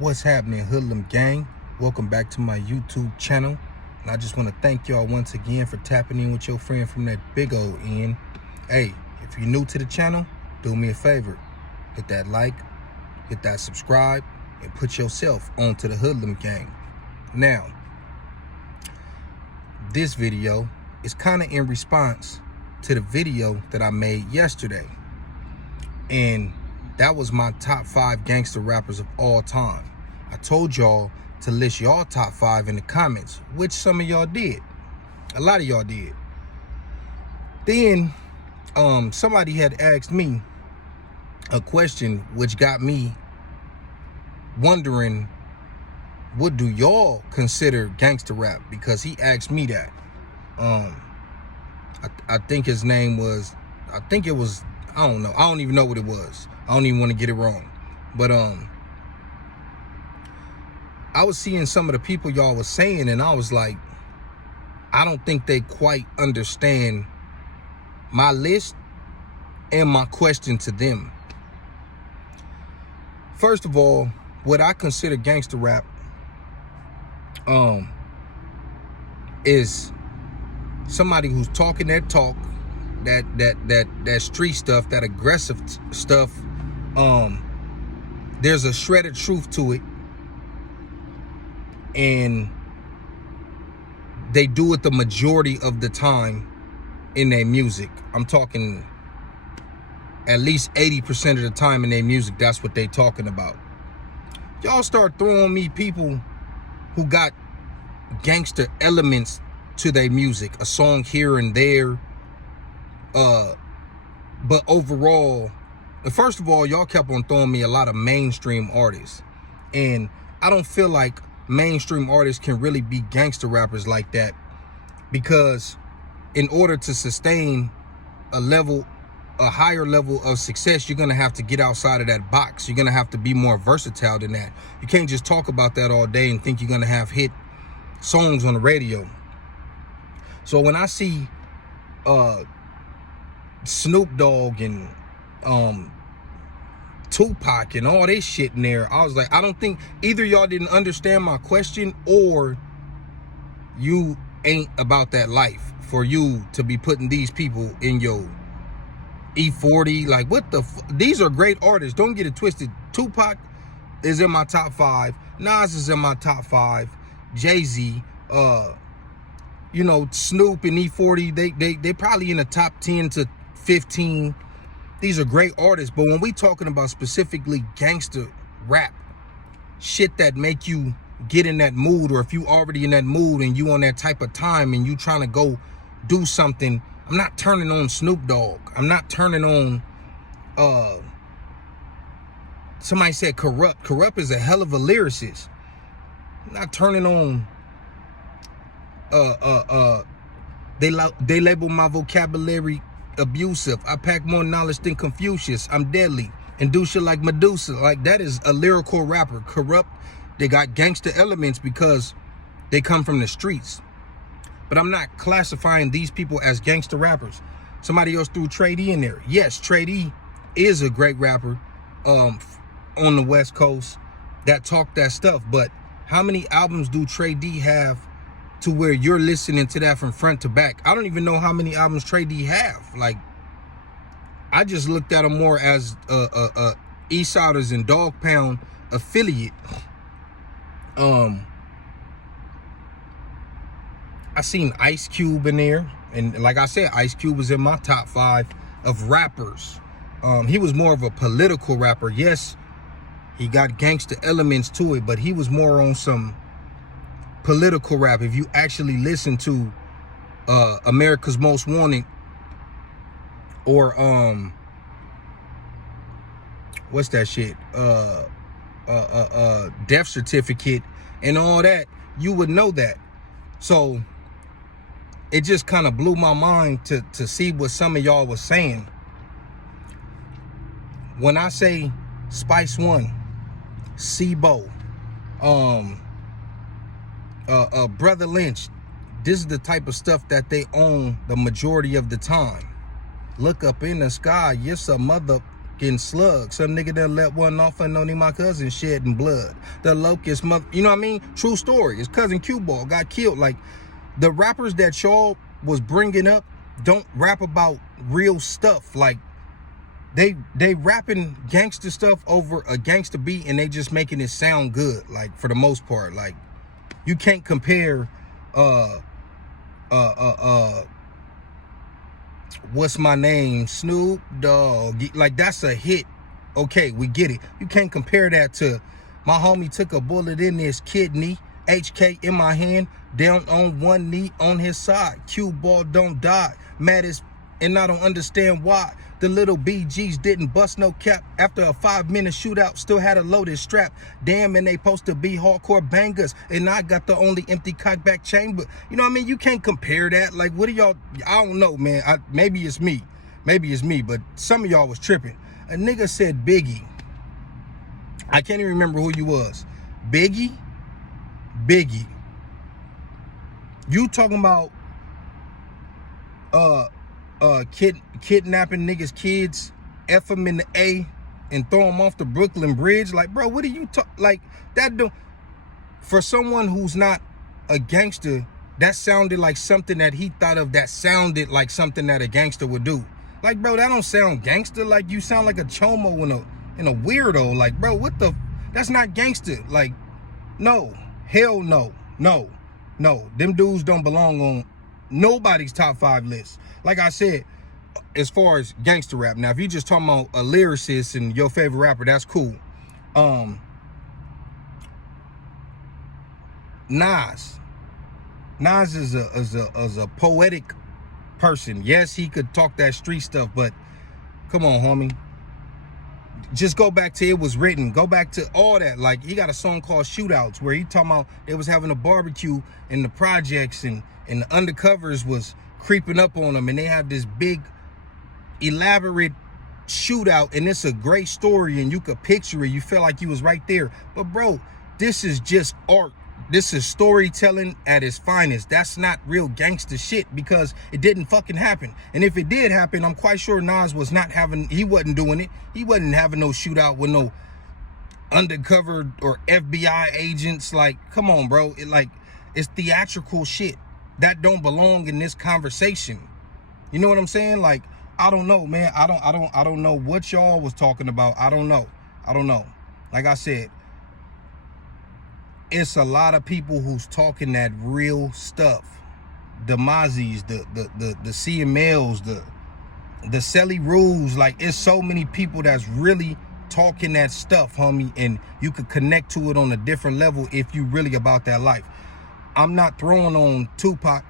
What's happening, Hoodlum gang? Welcome back to my YouTube channel. And I just want to thank y'all once again for tapping in with your friend from that big old end. Hey, if you're new to the channel, do me a favor. Hit that like, hit that subscribe, and put yourself onto the Hoodlum gang. Now, this video is kind of in response to the video that I made yesterday. And that was my top 5 gangster rappers of all time. I told y'all to list y'all top 5 in the comments, which some of y'all did. A lot of y'all did. Then somebody had asked me a question which got me wondering, what do y'all consider gangster rap? Because he asked me that. I think his name was, I don't know. I don't even know what it was. I don't even want to get it wrong. But I was seeing some of the people y'all was saying, and I was like, I don't think they quite understand my list and my question to them. First of all, what I consider gangster rap is somebody who's talking that talk, that street stuff, that aggressive stuff. There's a shred of truth to it, and they do it the majority of the time in their music. I'm talking at least 80% of the time in their music, that's what they talking about. Y'all start throwing me people who got gangster elements to their music, a song here and there, but overall, first of all, y'all kept on throwing me a lot of mainstream artists, and I don't feel like mainstream artists can really be gangster rappers like that, because in order to sustain a higher level of success, you're gonna have to get outside of that box. You're gonna have to be more versatile than that. You can't just talk about that all day and think you're gonna have hit songs on the radio. So when I see Snoop Dogg and Tupac and all this shit in there, I was like, I don't think either y'all didn't understand my question, or you ain't about that life for you to be putting these people in your E40. Like, what the these are great artists, don't get it twisted. Tupac is in my top 5, Nas is in my top 5, Jay-Z, you know, Snoop and E40, they probably in the top 10 to 15. These are great artists, but when we talking about specifically gangster rap, shit that make you get in that mood, or if you already in that mood and you on that type of time and you trying to go do something, I'm not turning on Snoop Dogg. I'm not turning on, somebody said Corrupt. Corrupt is a hell of a lyricist. I'm not turning on, they label my vocabulary abusive. I pack more knowledge than Confucius. I'm deadly and do shit like Medusa. Like, that is a lyrical rapper. Corrupt, they got gangster elements because they come from the streets. But I'm not classifying these people as gangster rappers. Somebody else threw Trey D in there. Yes, Trey D is a great rapper on the West Coast that talk that stuff. But how many albums do Trey D have to where you're listening to that from front to back? I don't even know how many albums Trey D have. Like, I just looked at him more as a Eastsiders and Dog Pound affiliate. I seen Ice Cube in there, and like I said, Ice Cube was in my top 5 of rappers. He was more of a political rapper. Yes, he got gangster elements to it, but he was more on some political rap. If you actually listen to America's Most Wanted, or what's that shit, Death Certificate and all that, you would know that. So it just kind of blew my mind to see what some of y'all was saying. When I say Spice One, Sibo, Brother Lynch, this is the type of stuff that they own the majority of the time. Look up in the sky, yes a mother, getting slugged. Some nigga done let one off and only my cousin shedding blood. The locust mother, you know what I mean? True story. His cousin Q-Ball got killed. Like, the rappers that y'all was bringing up don't rap about real stuff. Like, they rapping gangster stuff over a gangster beat and they just making it sound good, like, for the most part. Like, you can't compare what's my name, Snoop Dogg, like, that's a hit. Okay, we get it. You can't compare that to my homie took a bullet in his kidney, HK in my hand, down on one knee on his side. Q-Ball don't die. Mad as, and I don't understand why. The little BGs didn't bust no cap after a 5-minute shootout, still had a loaded strap. Damn, and they supposed to be hardcore bangers, and I got the only empty cockback chamber. You know what I mean? You can't compare that. Like, what are y'all, I don't know, man. Maybe it's me, but some of y'all was tripping. A nigga said Biggie. I can't even remember who you was. Biggie. You talking about kidnapping niggas' kids, F them in the A, and throw them off the Brooklyn Bridge? Like, bro, what are you like, that do for someone who's not a gangster? That sounded like something that he thought of, that sounded like something that a gangster would do. Like, bro, that don't sound gangster. Like, you sound like a chomo and a weirdo. Like, bro, what the, that's not gangster. Like, no, hell no. Them dudes don't belong on nobody's top 5 list. Like I said, as far as gangster rap. Now, if you just talking about a lyricist and your favorite rapper, that's cool. Nas is a poetic person. Yes, he could talk that street stuff, but come on, homie. Just go back to It Was Written. Go back to all that. Like, he got a song called Shootouts where he talking about they was having a barbecue in the projects and the undercovers was creeping up on them, and they have this big elaborate shootout, and it's a great story and you could picture it. You feel like you was right there. But bro, this is just art. This is storytelling at its finest. That's not real gangster shit because it didn't fucking happen. And if it did happen, I'm quite sure Nas was not having, he wasn't doing it. He wasn't having no shootout with no undercover or FBI agents. Like, come on, bro. It's theatrical shit that don't belong in this conversation. You know what I'm saying? Like, I don't know, man. I don't know what y'all was talking about. I don't know. Like I said, it's a lot of people who's talking that real stuff. The Mozzis, the CMLs, the Selly Rules. Like, it's so many people that's really talking that stuff, homie, and you could connect to it on a different level if you really about that life. I'm not throwing on Tupac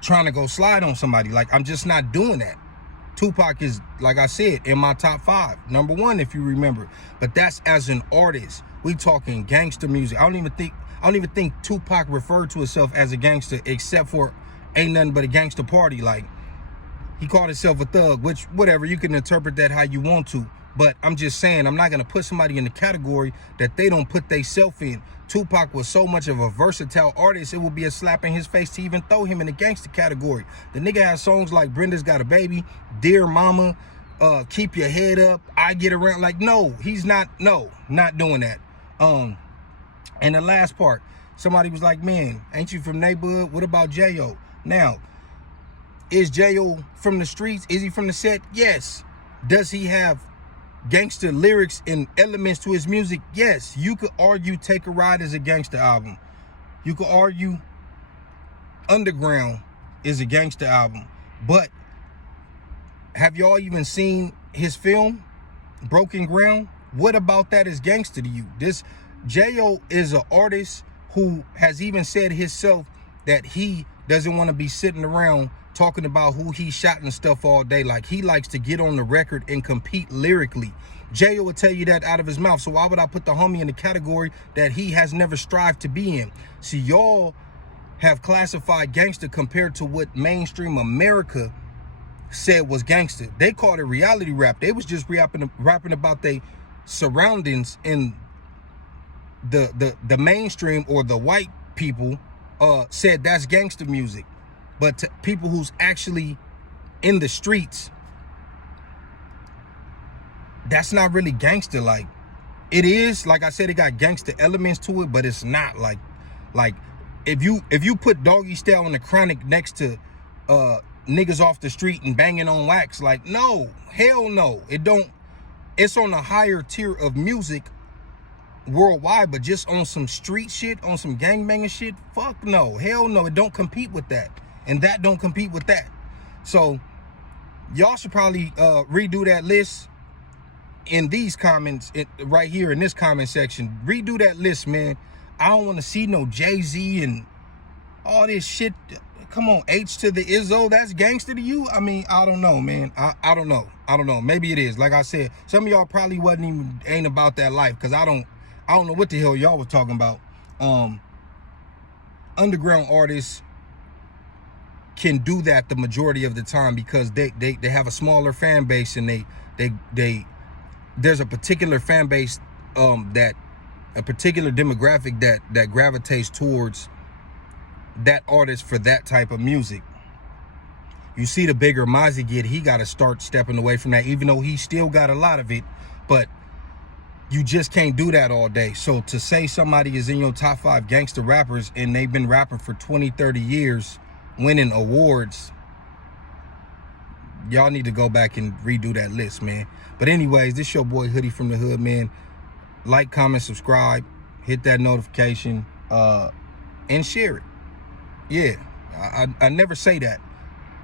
trying to go slide on somebody. Like, I'm just not doing that. Tupac is, like I said, in my top 5, #1 if you remember. But that's as an artist. We talking gangster music. I don't even think Tupac referred to himself as a gangster, except for Ain't Nothing But a Gangster Party. Like, he called himself a thug, which, whatever, you can interpret that how you want to. But I'm just saying, I'm not gonna put somebody in the category that they don't put theyself in. Tupac was so much of a versatile artist, it would be a slap in his face to even throw him in the gangster category. The nigga has songs like Brenda's Got a Baby, Dear Mama, Keep Your Head Up, I Get Around. Like, no, he's not, not doing that. And the last part, somebody was like, man, ain't you from neighborhood? What about J.O.? Now, is J.O. from the streets? Is he from the set? Yes. Does he have gangster lyrics and elements to his music? Yes. You could argue Take a Ride is a gangster album. You could argue Underground is a gangster album. But have y'all even seen his film, Broken Ground? What about that is gangster to you? This J.O. is an artist who has even said himself that he doesn't want to be sitting around talking about who he shot and stuff all day. Like, he likes to get on the record and compete lyrically. J.O. will tell you that out of his mouth. So why would I put the homie in the category that he has never strived to be in? See, y'all have classified gangster compared to what mainstream America said was gangster. They called it reality rap. They was just rapping about their surroundings, in the mainstream or the white people said that's gangster music. But to people who's actually in the streets, that's not really gangster. Like, it is, like I said, it got gangster elements to it, but it's not like if you put Doggy Style and the Chronic next to niggas off the street and banging on wax, like, no, hell no. It don't. It's on a higher tier of music worldwide, but just on some street shit, on some gangbanging shit, fuck no, hell no. It don't compete with that, and that don't compete with that. So y'all should probably redo that list in these comments, right here in this comment section. Redo that list, man. I don't want to see no Jay-Z and all this shit. Come on, H to the Izzo, that's gangster to you? I mean, I don't know, man. I don't know. Maybe it is. Like I said, some of y'all probably ain't about that life, because I don't know what the hell y'all was talking about. Underground artists can do that the majority of the time because they have a smaller fan base, and they there's a particular fan base, that a particular demographic that gravitates towards that artist for that type of music. You see, the bigger Mozzie get, he got to start stepping away from that, even though he still got a lot of it, but you just can't do that all day. So to say somebody is in your top 5 gangster rappers and they've been rapping for 20, 30 years, winning awards, y'all need to go back and redo that list, man. But anyways, this your boy Hoodie from the Hood, man. Like, comment, subscribe, hit that notification, and share it. Yeah, I never say that,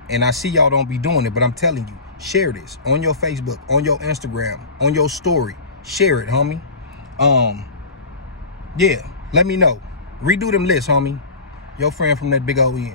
and I see y'all don't be doing it, but I'm telling you, share this on your Facebook, on your Instagram, on your story. Share it, homie. Yeah, let me know. Redo them lists, homie. Your friend from that big old end.